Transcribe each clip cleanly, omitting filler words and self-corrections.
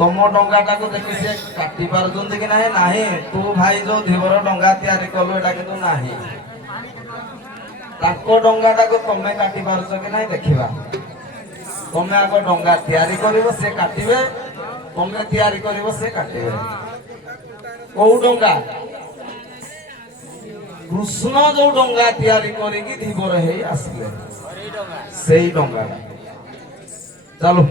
ତମ ଡଙ୍ଗାଟାକୁ ଦେଖି ସେ କାଟି ପାରୁଛନ୍ତି କି ନାହିଁ ନାହିଁ ତୁ ଭାଇ ଯୋଉ ଧୀବର ଡଙ୍ଗା ତିଆରି କଲୁ ଏଟା କିନ୍ତୁ ନାହିଁ ତାଙ୍କ ଡଙ୍ଗାଟାକୁ ତମେ କାଟି ପାରୁଛ କି ନାହିଁ ଦେଖିବା ତମେ ଆଗ ଡଙ୍ଗା ତିଆରି କରିବ ସେ କାଟିବେ ତମେ ତିଆରି କରିବ ସେ କାଟିବେ କୋଉ ଡଙ୍ଗା କୃଷ୍ଣ ଯୋଉ ଡଙ୍ଗା ତିଆରି କରିକି ଧୀବର ହେଇ ଆସିଲେ ସେଇ ଡଙ୍ଗାଟା ଚାଲୁ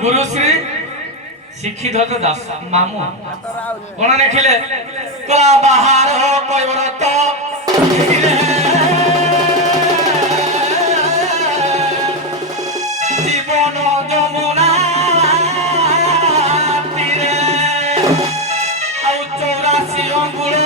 गुरुश्री शिक्षित दास मामू कौन लिखिले कला बाहर कैवरत जीवन जमुना तीरे आउ 84 अंगुल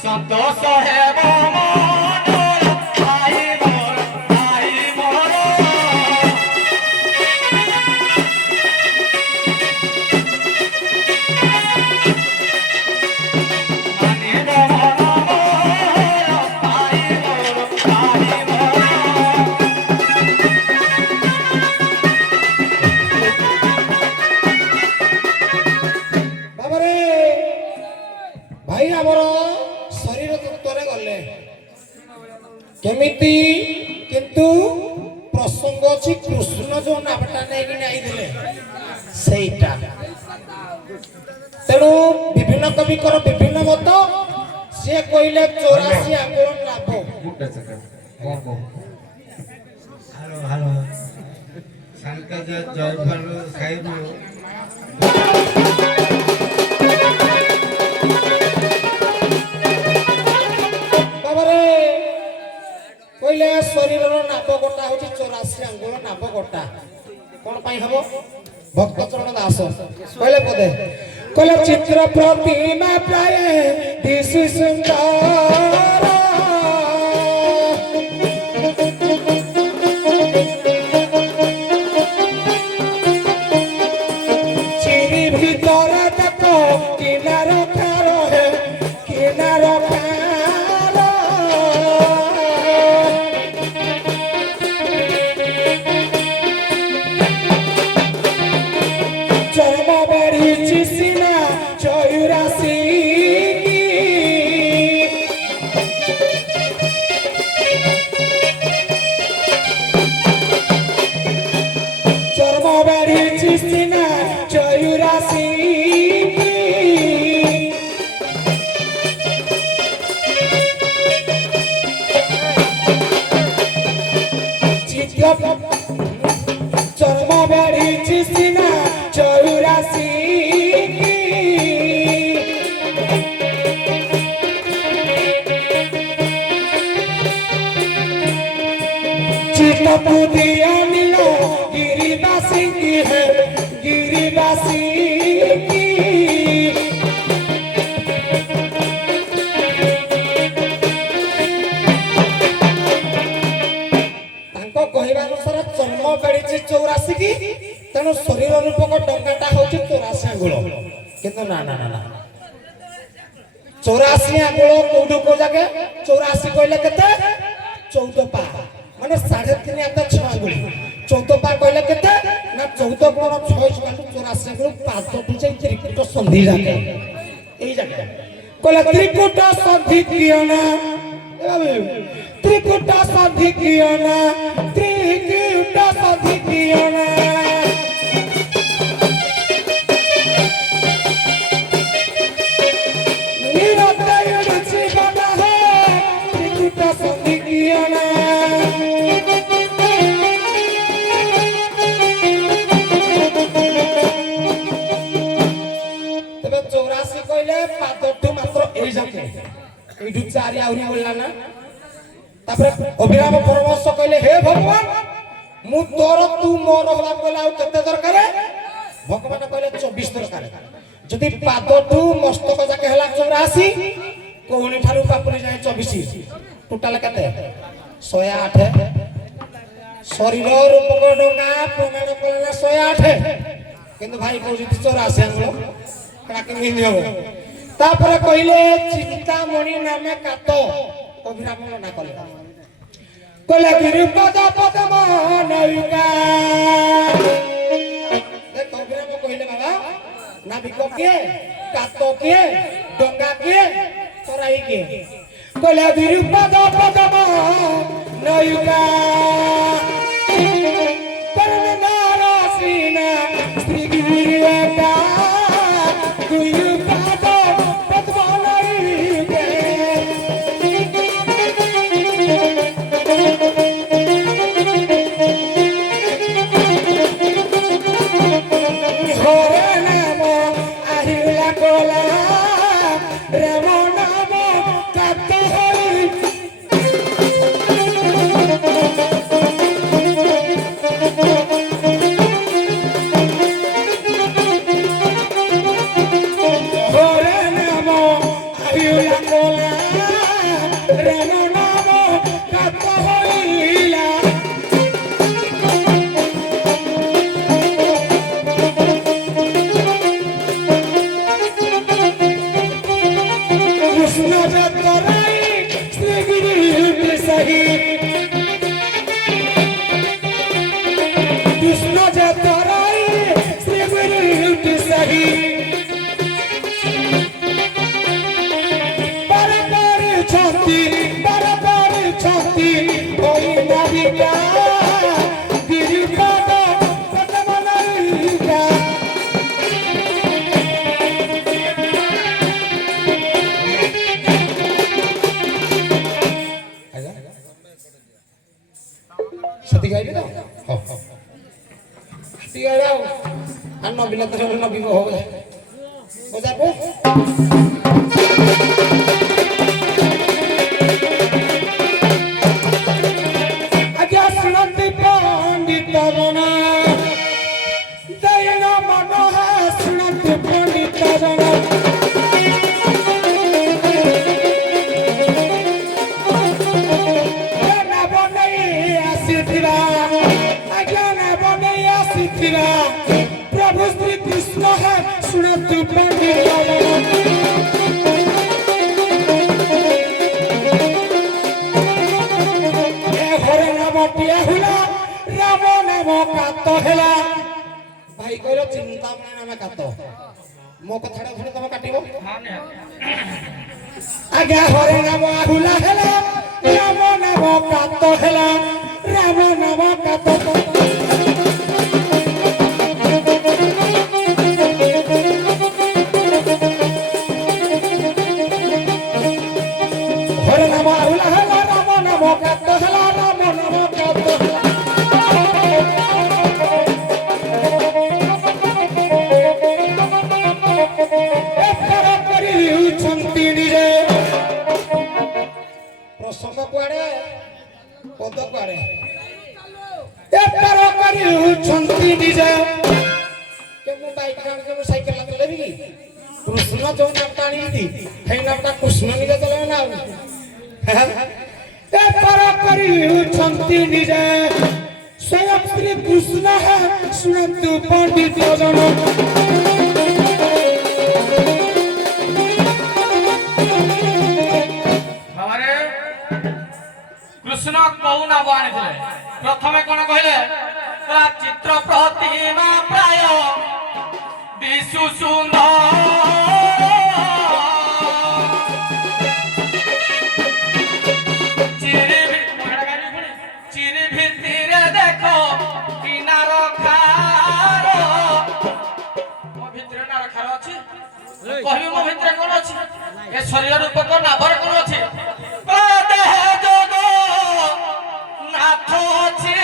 संतोष है ଭାଇ ଆମର ଶରୀର ତତ୍ତ୍ୱରେ ଗଲେ କେମିତି କିନ୍ତୁ ପ୍ରସଙ୍ଗ ଅଛି କୃଷ୍ଣ ଯୋଉ ନାମଟା ନେଇକି ଯାଇଥିଲେ ସେଇଟା ତେଣୁ ବିଭିନ୍ନ କବିଙ୍କର ବିଭିନ୍ନ ମତ ସିଏ କହିଲେ 84 ଆଙ୍ଗୁଳ ନାଭ হ্যালো হ্যালো শান্তা জয়ফল সাহেব বাবারে কইলে শরীরর নাভ গোটা হচ্ছে 84 আঙ্গুল নাভ গোটা কোন পাই হব ভক্ত চরণ দাস কইলে পদে কইলে চিত্র প্রতিমা প্রায় দিশু সুন্দর চিরি ভিতরে দেখো কিনার খার হে কিনার খার চর্ম বাড়িছি সিনা 84 চর্ম বাড়িছি সিনা 84 চর্ম বাড়িছি সিনা 84 चित्त दिया मिलो गिरिवासी की है गिरिवासी की ତାଙ୍କ କହିବା ଅନୁସାରେ ଚର୍ମ ବେଡ଼ିଛି 84 କି ତେଣୁ ଶରୀର ରୂପକ ଡଙ୍ଗାଟା ହଉଛି 84 ଆଙ୍ଗୁଳ କିନ୍ତୁ ନା ନା ନା 84 ଆଙ୍ଗୁଳ କୋଉଠୁ କୋଉ ଜାଗେ 84 କହିଲେ କେତେ 14 ପା মানে 3.5 ହାତ 6 ଆଙ୍ଗୁଳି 14 ପା କହିଲେ କେତେ ନା 14 ଗୁଣ 6 ସମାନ 84 ଆଙ୍ଗୁଳ ପାଦଠୁ ଯାଇ ତ୍ରିକୁଟ ସନ୍ଧି ଜାଗେ এই জায়গা কইলে ত্রিকুট সন্ধি কিও না ত্রিকুট সন্ধি কিও না ত্রিকুট সন্ধি কিও না নিরতয় জীবন হে ত্রিকুট সন্ধি কিও না তবে 84 কইলে পাদঠু মাত্র এই জায়গা এইটু চারি আউরি বললা না তারপরে অভিরাম পরমহংস কইলে হে ভগবান মু তোর তু মোর হবা কইলা আর কত দরকার ভগবান কইলে 24 দরকার যদি পাদঠু মস্তক যাকে হেলা 84 কোহনি ঠারু পাপুনি যায় 24 টোটাল কেতে 108 শরীর রূপক ডঙ্গা প্রমাণ কলা 108 কিন্তু ভাই কইছি 84 আঙ্গুল কাকে নিয়ে হবে তারপরে কইলে চিন্তামণি নামে কাত অভিরাম না কলে কইলে গিরিপদ পদম নৌকা দেখ অভিরাম কইলে বাবা নাবিক কে কাত কে ডঙ্গা কে তরাই কে কইলে গিরিপদ পদম নৌকা করনে নারাসিনা শ্রী গিরিয়াকা গুয়ু পাদ পদ্মনাই কে হরে নাম আহিলা কোলা রাম নাম কাত হই বলিব হবে বুঝাবো আজ্ঞা শুনতে পণ্ডিত জনা দয়না মনোহা শুনতে পণ্ডিত জনা प्रभु श्री कृष्ण है सुनत पंडित हरे नाम पिया हुला राम नाम कात हेला भाई कहलो चिंता मन नाम कात मो कथाटा पुणी तुम काटिबो आज्ञा हरे नाम हुला हेला राम नाम कात हेला राम नाम कात प्रसंग कुआड़े पद कुआड़े एकर करी छंती निजे के मु बाइक कान के साइकिल चलेबी की कृष्ण जो नाम टाणी थी हे नामटा कृष्ण निजे चले ना एकर करी छंती निजे स्वयं श्री कृष्ण है सुनतु पंडित जन कृष्ण कौ ना आनी प्रथम कौन कहले चित्र प्रतिमा प्राय विशु सुंदर चिरी भितर देख किनार खार मो भितर नार खार अच्छी कहबी मो भितर कौन अच्छी ए शरीर रूप तो नाभर कौन अच्छी देह जोग नाथ अच्छी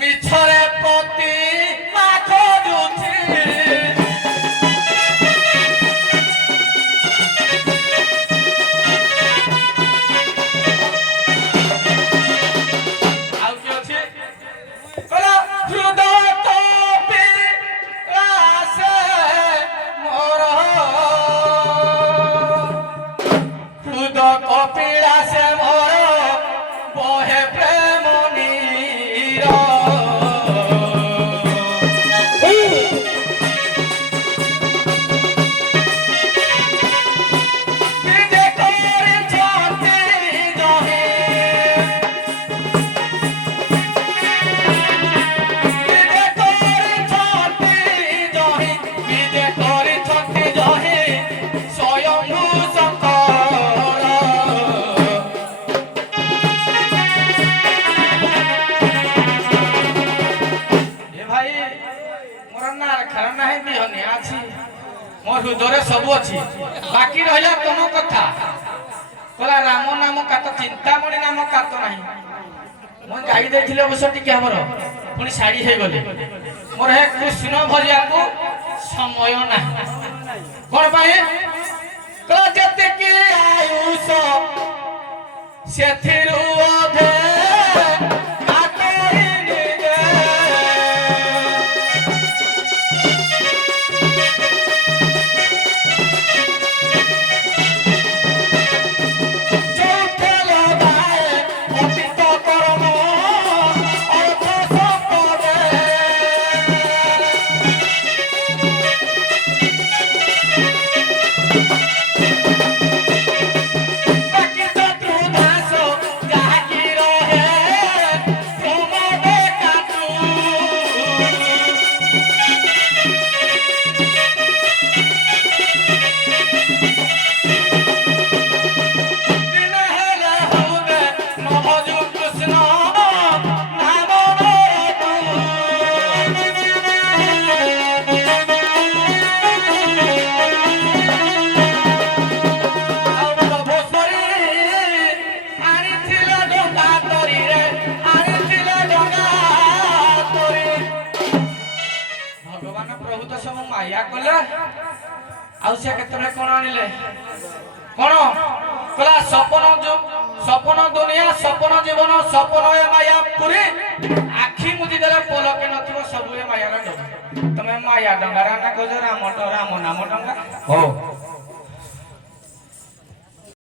मिछरे प्रति माख जुछि आउ की अछि कला हृदय तोपी रासे मोर हृदय कपिला से मोर बहे प्रेम नीर विजे करे छाती जहे विजे करे छाती जहे विजे करे छाती जहे स्वयं शंकर भाई मोर नार खार नहीं बिहनी अछि मोर हृदय सब अछि बाकी रहला तुम कथा कला राम नाम कात चिंतामणि नाम कात नहीं मो जाई देथिले अवश्य टिके हमर पुनी साड़ी हे गले मोर हे कृष्ण भजिया को समय नहीं कोन पाए कला जते के आयुष सेथिरु अधे ତ ସବୁ ମାୟା କଲେ ଆଉ ସେ କେତେବେଳେ କଣ ଆଣିଲେ କଣ କହିଲା ସପନ ଦୁନିଆ ସପନ ଜୀବନ ସପନ ଏ ମାୟା ପୁରୀ ଆଖି ମୁଦି ଦେଲେ ପଲକେ ନଥିବ ସବୁ ଏ ମାୟାର ଡଙ୍ଗା ତମେ ମାୟା ଡଙ୍ଗାରେ ନା କହୁଛ ରାମ ନାମ ଡଙ୍ଗା ହଉ